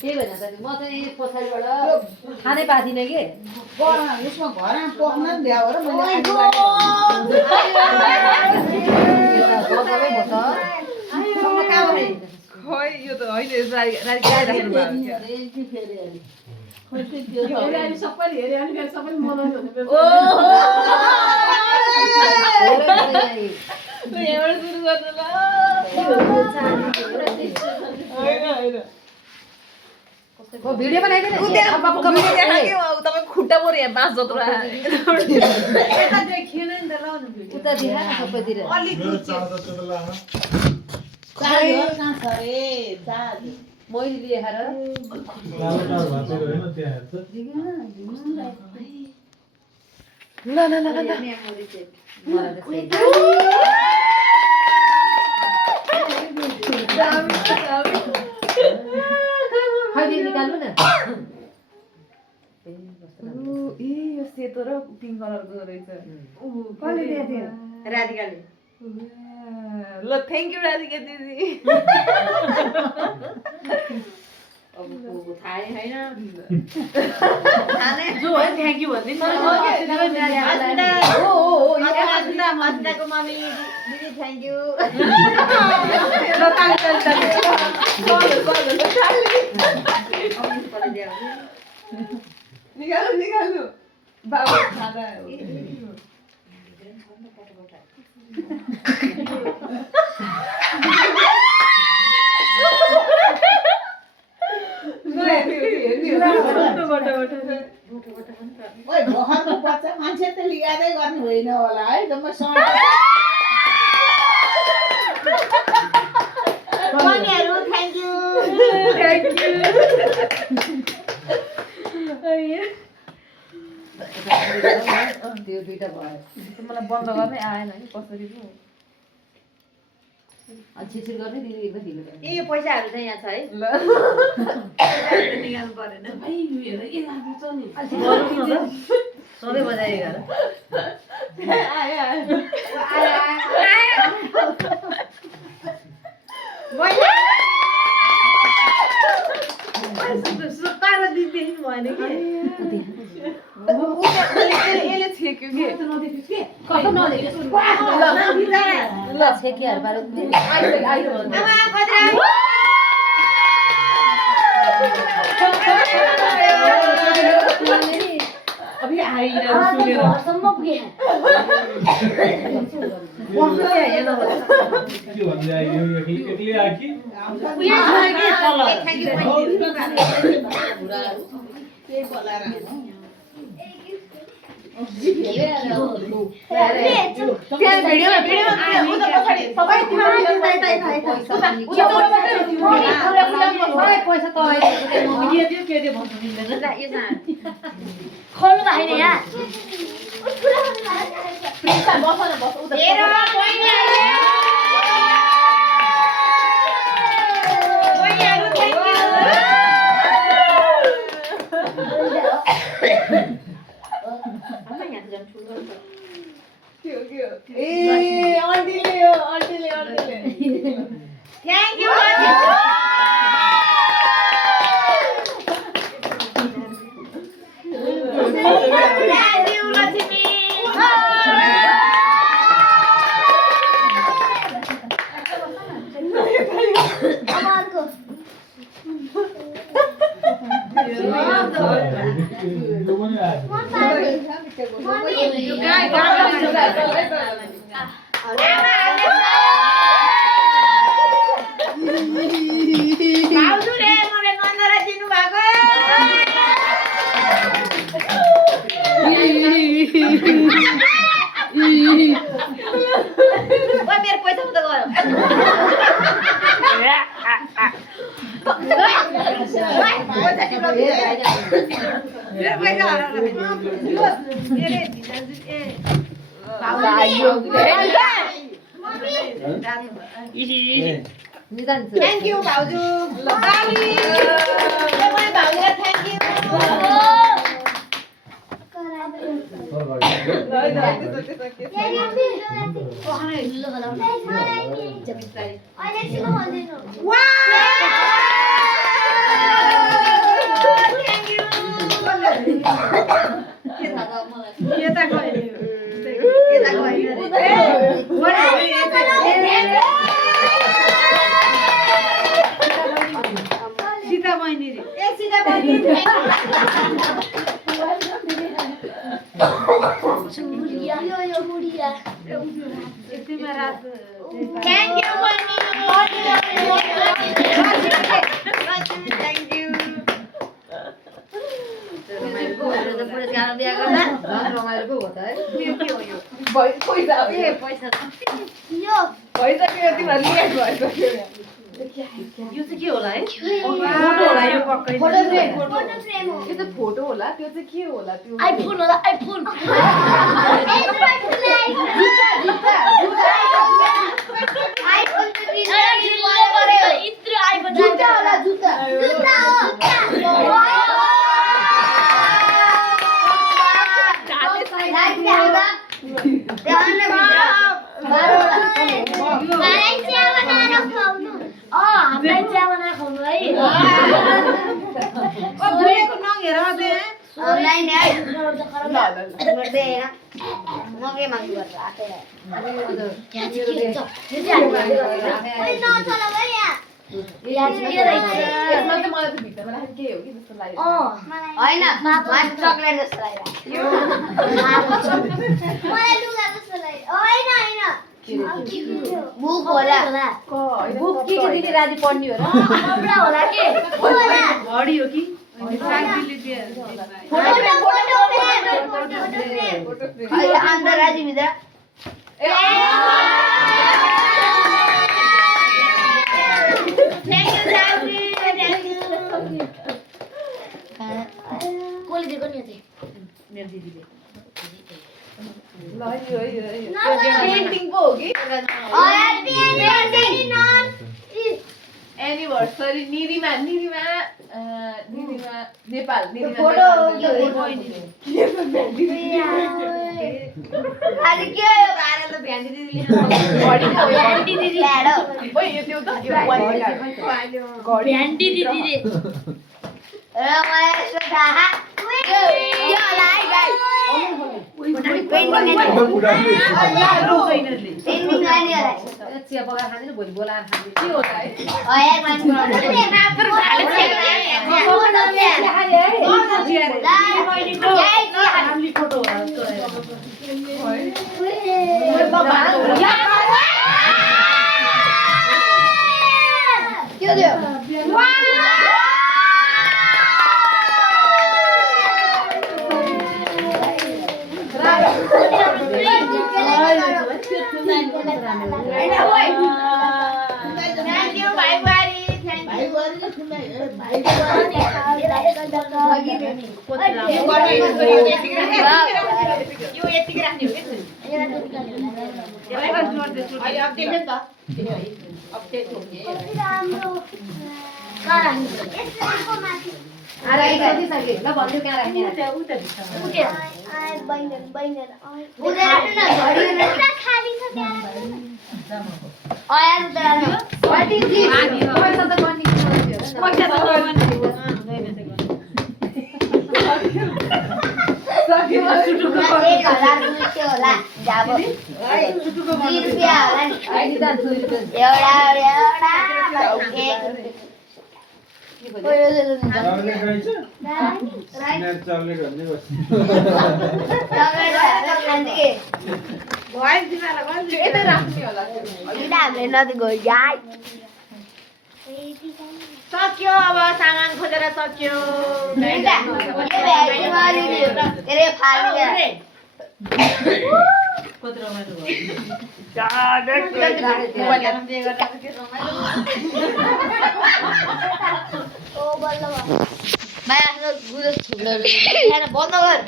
त्यही भएर त म चाहिँ पछाडिबाट खानै पादिनँ कि यसमा घरमा पख्न नि भ्या हो र मैले खै यो त होइन राखिराख्नु भएको सबैले हेरे अनि फेरि सबैले मनाउनु यहाँबाट सुरु गर्नु ल भिडियो बनाइदिनु तपाईँ खुट्टा पऱ्यो यहाँ बाँस जत्रो उता देखा न सबैतिर मैले देखाएर निकाल्नु न यो सेतो र पिङ्क कलरको रहेछ राधिकाले ल थ्याङ्क यू राधिका दिदी थाहै छैन जो है थ्याङ्क यू भनिदिनु मसिनाको मम्मी दिदी थ्याङ्क यू निकाल्नु निकाल्नु बाबु खाना मान्छे त लिगादै गर्नु होइन होला है जम्मै थ्याङ्क यू त्यो दुईटा भयो मलाई बन्द गर्नै आएन नि कसरी पो छिटछिट गर्ने दिदी एकदम ढिलो ए यो पैसाहरू चाहिँ यहाँ छ है ल निकाल्नु परेन सधैँ बजाइएर पारा दिनदेखि भएन कि यसले छेक्यो कि ल छेकिहार पारो अभी आइरहेको सुनेर के भन्दै आयो एक्लै आकी खोल्नु त होइन यहाँ थ्याङ्क यू मेरो पैसा उता गयो थ्याङ्क यू भाउजू भाउजूलाई थ्याङ्क यू सीता बहिनी रे यतिमा रात रमाइलो पो हो त है यो चाहिँ के होला है फोटो होला यो पक्कै फोटो फ्रेम यो त फोटो होला त्यो चाहिँ के होला त्यो आइफोन होला आइफोन जुत्ता होला जुत्ता हामीलाई चिया बनाएर खुवाउनु है दुईको नङ हेर दे यसमा चाहिँ मलाई त भित्तामा राखेको के हो कि जस्तो लाग्यो होइन चक्लेट जस्तो लाग्यो मलाई लुगा जस्तो लाग्यो होइन होइन बुक होला बुक के दिदी राजी पढ्ने हो र कपडा होला के होला घडी हो कि फोटो फ्रेम अंदर राजी भित्र कोले दिएको नि त्यो मेरो दिदीले ल यो पेन्टिङ पो हो कि एनिभर्सरी निरिमा नेपाल फोटो आज के हो आएर त भ्यान्डी दिदीले भ्यान्डी दिदी ल्याडो ओइ यो त्यो त यो भ्यान्डी दिदीले र मलाई यस्तो थाहा यो होला है गाइस पेन्टिङ गर्ने होला चिया पकाएर खाँदैन भोलि बोलाएर खाँदैन के हो त है एक मान्छे सक्यो अब सामान खोजेर सक्यो बन्द गर